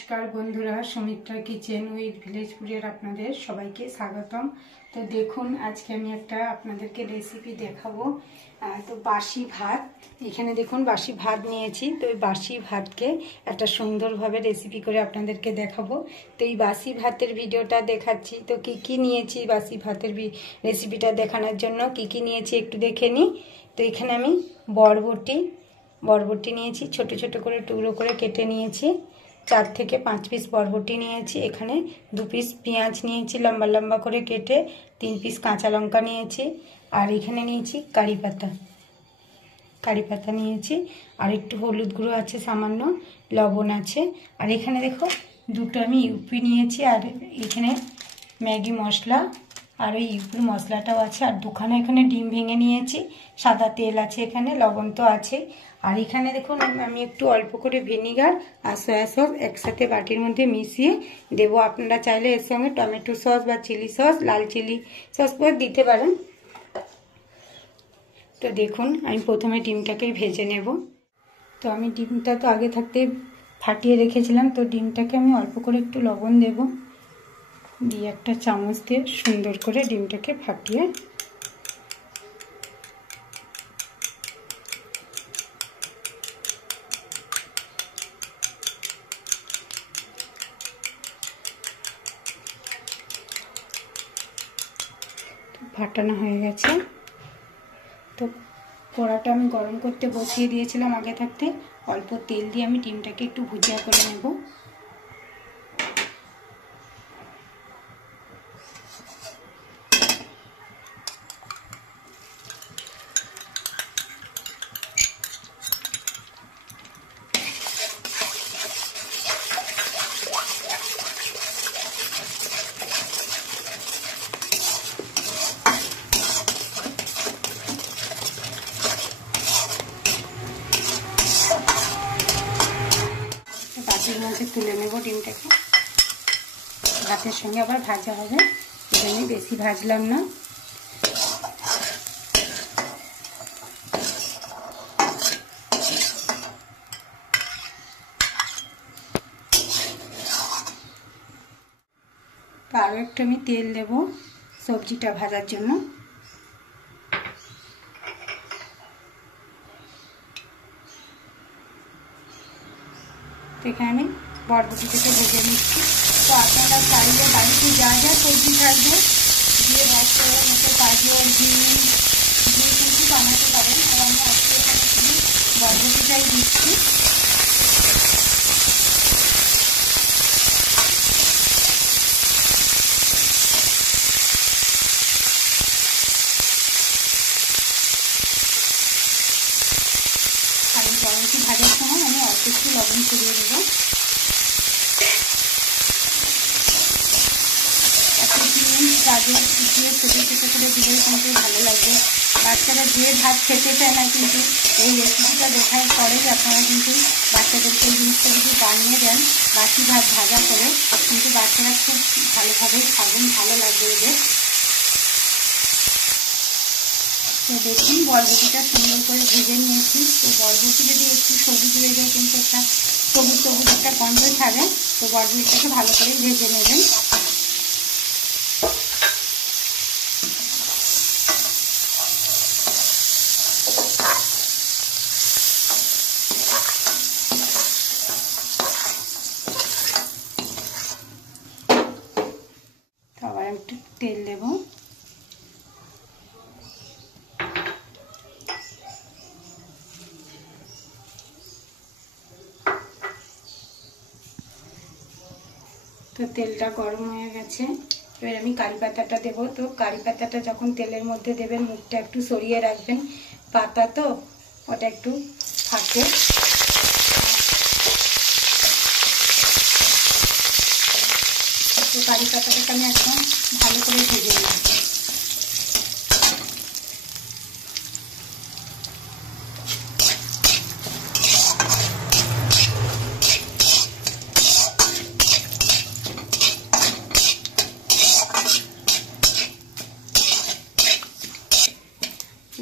নমস্কার বন্ধুরা, Sumitra kitchen with ভিলেজপুরের আপনাদের সবাইকে স্বাগতম। তো দেখুন, আজকে আমি একটা আপনাদেরকে রেসিপি দেখাবো। তো বাসি ভাত, এখানে দেখুন বাসি ভাত নিয়েছি। তো এই বাসি ভাতকে একটা সুন্দরভাবে রেসিপি করে আপনাদেরকে দেখাবো। তো এই বাসি ভাতের ভিডিওটা দেখাচ্ছি। তো কি কি নিয়েছি বাসি ভাতের রেসিপিটা দেখানোর জন্য, কি কি নিয়েছি একটু দেখে নিই। তো এখানে আমি বরবটি নিয়েছি, ছোট ছোট করে টুকরো করে কেটে নিয়েছি। 4 থেকে 5 পিস বরবটি নিয়েছি। এখানে 2 পিস পেঁয়াজ নিয়েছি লম্বা লম্বা করে কেটে, 3 পিস কাঁচা লঙ্কা নিয়েছি, আর এখানে নিয়েছি কারি পাতা নিয়েছি, আর একটু হলুদ গুঁড়ো আছে, সামান্য লবণ আছে। আর এখানে দেখো দুটো আমি ইউপি নিয়েছি, আর এখানে ম্যাগি মশলা আর ওই ইউপি মশলাটাও আছে। আর দুখানা এখানে ডিম ভেঙে নিয়েছি, সাদা তেল আছে, এখানে লবণ তো আছে। আর এখানে দেখুন আমি একটু অল্প করে ভিনিগার আর সয়া সস একসাথে বাটির মধ্যে মিশিয়ে দেবো। আপনারা চাইলে এর সঙ্গে টমেটো সস বা চিলি সস, লাল চিলি সস করে দিতে পারেন। তো দেখুন, আমি প্রথমে ডিমটাকে ভেজে নেব। তো আমি ডিমটা তো আগে থাকতে ফাটিয়ে রেখেছিলাম। তো ডিমটাকে আমি অল্প করে একটু লবণ দেব, দিয়ে একটা চামচ দিয়ে সুন্দর করে ডিমটাকে ফাটিয়ে ফাটানো হয়ে গেছে। তো কড়াটা আমি গরম করতে বসিয়ে দিয়েছিলাম আগে থাকতে। অল্প তেল দিয়ে আমি ডিমটাকে একটু ভুজিয়া করে নেব। বাটির মধ্যে তুলে নেব ডিমটাকে, ভাতের সঙ্গে আবার ভাজা হবে, এজন্য বেশি ভাজলাম না। তো আরও একটু আমি তেল দেব সবজিটা ভাজার জন্য। তো এখানে আমি বরবটিটাকে ভেজে নিচ্ছি। তো আপনারা চাইলে বাড়িতে যা যা সবজি থাকবে দিয়ে মশলার মতো গাজর, বিন দিয়ে কিন্তু বানাতে পারেন। আর আমি আজকে এখানে শুধু বরবটিটাই দিচ্ছি। আর এই বরবটি ভাজার সময় আমি অল্প একটু লবণ ছড়িয়ে দেবো। গাজর কুচিয়ে ছোটো ছোটো করে দিলেই কিন্তু ভালো লাগবে। বাচ্চারা যে ভাত খেতে চায় না, কিন্তু এই রেসিপিটা দেখার পরেই আপনারা কিন্তু বাচ্চাদেরকে এই জিনিসটা যদি বানিয়ে দেন, বাসি ভাত ভাজা করে, কিন্তু বাচ্চারা খুব ভালোভাবেই খাবেন, ভালো লাগবে এদের। তো দেখুন, বরবটিটা সুন্দর করে ভেজে নিয়েছি। তো বরবটি যদি একটু সবুজ হয়ে যায়, কিন্তু একটা সবুজ একটা গন্ধ ছাড়ে। তো বরবটিটাকে ভালো করে ভেজে নেবেন। আবার একটু তেল দেব। তো তেলটা গরম হয়ে গেছে, এবার আমি কারি পাতাটা দেবো। তো কারি পাতাটা যখন তেলের মধ্যে দেবেন, মুখটা একটু সরিয়ে রাখবেন, পাতা তো ওটা একটু থাকে। তো কারি পাতাটাকে আমি একদম ভালো করে ভেজে নেব।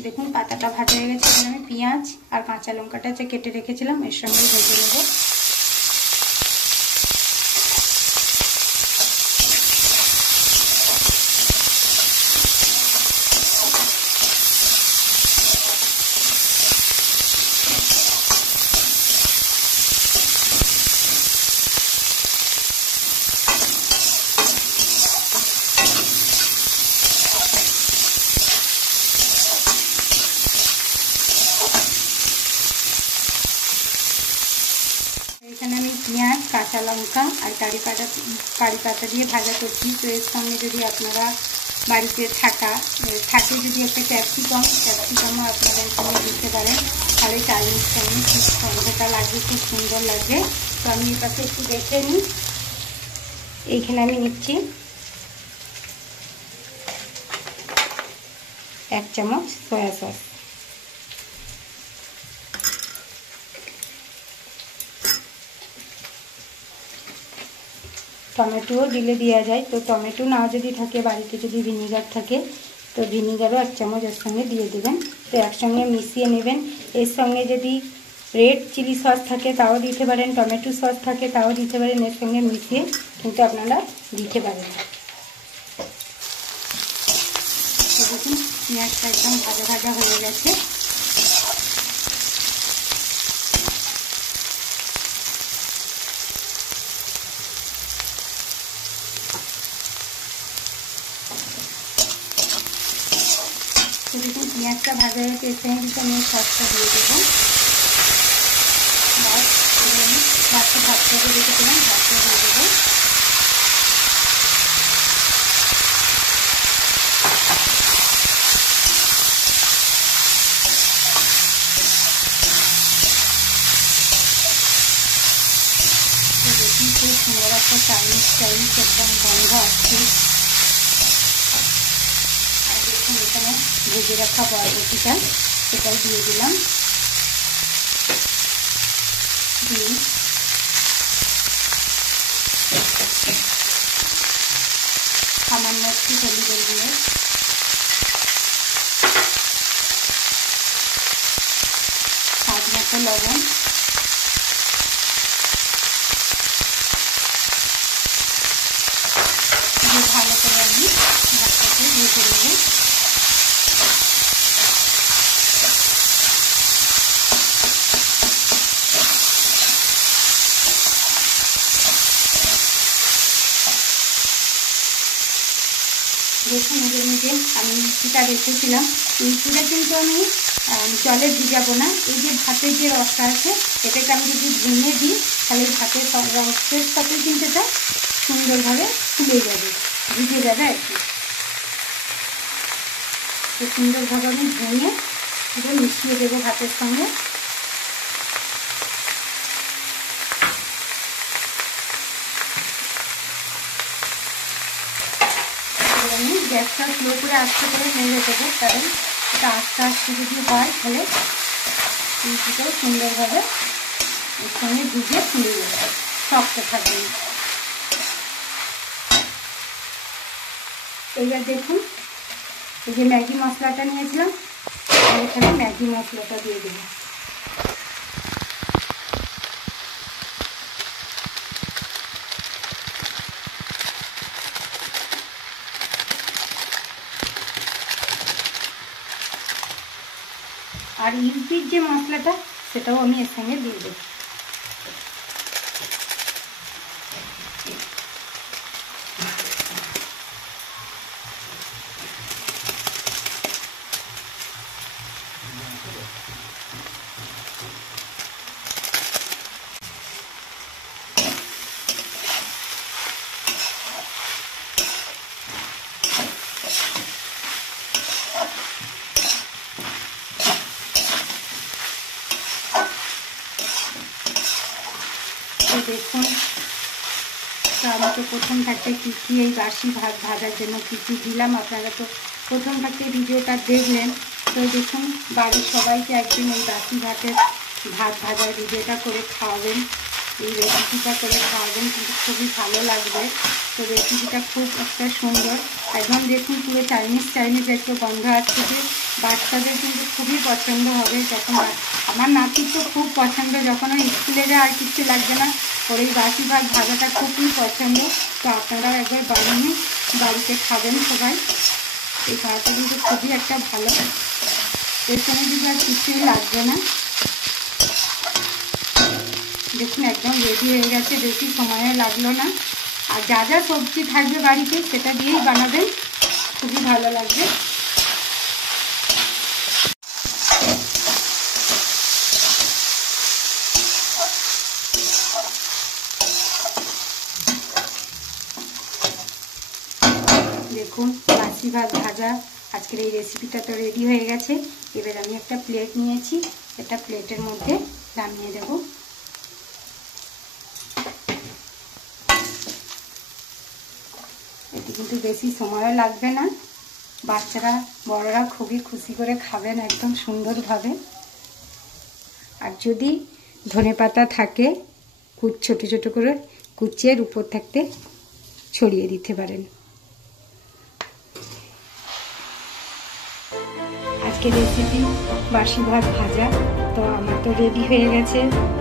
দেখুন পাতাটা ভাজা হয়ে গেছে। এখানে আমি পেঁয়াজ আর কাঁচা লঙ্কাটা যে কেটে রেখেছিলাম এর সঙ্গে ভেজে নেব। কাঁচা লঙ্কা আর কারি পাতা দিয়ে ভাজা করছি। তো এর সঙ্গে যদি আপনারা বাড়িতে থাকে যদি একটা ক্যাপসিকামও আপনারা এখানে দিতে পারেন, তাহলে চাইনিজ চাইনিজ খুব গন্ধটা লাগবে, খুব সুন্দর লাগবে। তো আমি এটাকে একটু দেখে নিই। এইখানে আমি নিচ্ছি 1 চামচ সয়া সস, টমেটোও দিলে দেওয়া যায়। তো টমেটো না যদি থাকে বাড়িতে, যদি ভিনিগার থাকে তো ভিনিগারও 1 চামচ এর সঙ্গে দিয়ে দেবেন। তো একসঙ্গে মিশিয়ে নেবেন। এর সঙ্গে যদি রেড চিলি সস থাকে তাও দিতে পারেন, টমেটো সস থাকে তাও দিতে পারেন, এর সঙ্গে মিশিয়ে কিন্তু আপনারা দিতে পারেন। তো দেখুন পেঁয়াজটা একদম ভাজা ভাজা হয়ে গেছে। তো দেখুন পেঁয়াজটা ভাজা হয়েছে, এর সঙ্গে কিন্তু আমি সসটা দিয়ে দেবো। ভাতটা ভাতটা দিয়ে রেখেছিলাম, ভাতটা দিয়ে দেবো। দেখুন খুব সুন্দর একটা চাইনিজ একদম গন্ধ আসছে। আর দেখুন এখানে ভেজে রাখা বরবটিটা সেটাই দিয়ে দিলাম। সামান্য একটু হলুদের গুঁড়ো, স্বাদ মতো লবণ, দিয়ে ভালো করে আমি ভাতটাকে ভেজে নেব। দেখুন নিজে নিজে আমি ইস্তিটা রেখেছিলাম, ইস্তিটা কিন্তু আমি জলে ভিজাবো না। এই যে ভাতের যে রসটা আছে এটাকে আমি যদি ভেঙে দিই তাহলে ভাতের রসের সাথে কিন্তু এটা সুন্দরভাবে ফুলে যাবে, ভিজে যাবে আর কি। তো সুন্দরভাবে আমি ভেঙে পুরো মিশিয়ে দেবো ভাতের সঙ্গে। আমি গ্যাসটা স্লো করে আস্তে করে নেড়ে দেবো, কারণ এটা আস্তে আস্তে যদি হয় তাহলে কিছুটাও সুন্দরভাবে এর সঙ্গে ভিজে ফুলে যাবে, শক্ত থাকবে। এইবার দেখুন এই যে ম্যাগি মশলাটা নিয়েছিলাম, এখানে ম্যাগি মশলাটা দিয়ে দেবো। আর ইউপির যে মশলাটা সেটাও আমি এর সঙ্গে দিয়ে দেবো। দেখুন তো আমি তো প্রথম থাকতে কী এই বাসি ভাত ভাজার জন্য কী দিলাম, আপনারা তো প্রথম থাকতে ভিডিওটা দেখলেন। তো দেখুন বাড়ির সবাইকে একদিন এই বাসি ভাতের ভাত ভাজার ভিডিওটা করে খাওয়াবেন, এই রেসিপিটা করে খাওয়াবেন, কিন্তু খুবই ভালো লাগবে। তো রেসিপিটা খুব একটা সুন্দর, একদম দেখুন পুরো চাইনিজ একটু গন্ধ আসছে, যে বাচ্চাদের কিন্তু খুবই পছন্দ হবে। যখন আমার নাতির তো খুব পছন্দ, যখন ওই স্কুলে যায় আর কিছু লাগবে না, ওর এই বাসি ভাত ভাজাটা খুবই পছন্দ। তো আপনারাও একবার বানিয়ে বাড়িতে খাবেন সবাই। এই খাওয়াটা কিন্তু খুবই একটা ভালো, এর সঙ্গে কিন্তু আর কিছুই লাগবে না। দেখুন একদম রেডি হয়ে গেছে, বেশি সময়ও লাগলো না। আর যা যা সবজি থাকবে বাড়িতে সেটা দিয়েই বানাবেন, খুবই ভালো লাগবে। ভাত ভাজা আজকের এই রেসিপিটা তো রেডি হয়ে গেছে। এবার আমি একটা প্লেট নিয়েছি, এটা প্লেটের মধ্যে নামিয়ে দেব। এতে কিন্তু বেশি সময়ও লাগবে না, বাচ্চারা বড়রা খুবই খুশি করে খাবেন একদম সুন্দরভাবে। আর যদি ধনেপাতা থাকে ছোট ছোট করে কুচিয়ে উপর থাকতে ছড়িয়ে দিতে পারেন। আজকে রেসিপি বাসি ভাত ভাজা তো আমার তো রেডি হয়ে গেছে।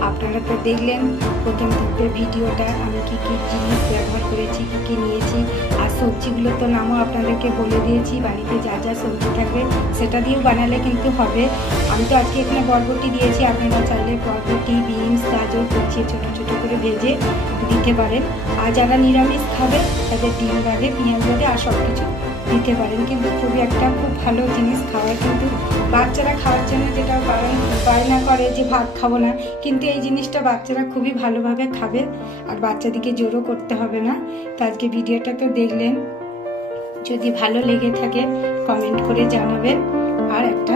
আপনারা তো দেখলেন প্রথম থেকে ভিডিওটা, আমি কি কি জিনিস ব্যবহার করেছি, কি কি নিয়েছি। আর সবজিগুলো তো নামও আপনাদেরকে বলে দিয়েছি, বাড়িতে যা যা সবজি থাকবে সেটা দিয়েও বানালে কিন্তু হবে। আমি তো আজকে এখানে বরবটি দিয়েছি, আপনারা চাইলে বরবটি, বিনস, গাজর কুচিয়ে ছোটো ছোটো করে ভেজে দিতে পারেন। আর যারা নিরামিষ খাবে তাদের ডিম বাদে, পেঁয়াজ বাদে আর সব কিছু দিতে পারেন। কিন্তু খুবই একটা খুব ভালো জিনিস খাওয়ার, কিন্তু বাচ্চারা খাওয়ার জন্য যেটা বায়না করে যে ভাত খাবো না, কিন্তু এই জিনিসটা বাচ্চারা খুবই ভালোভাবে খাবে আর বাচ্চাদেরকে জোরও করতে হবে না। তো আজকে ভিডিওটা তো দেখলেন, যদি ভালো লেগে থাকে কমেন্ট করে জানাবেন আর একটা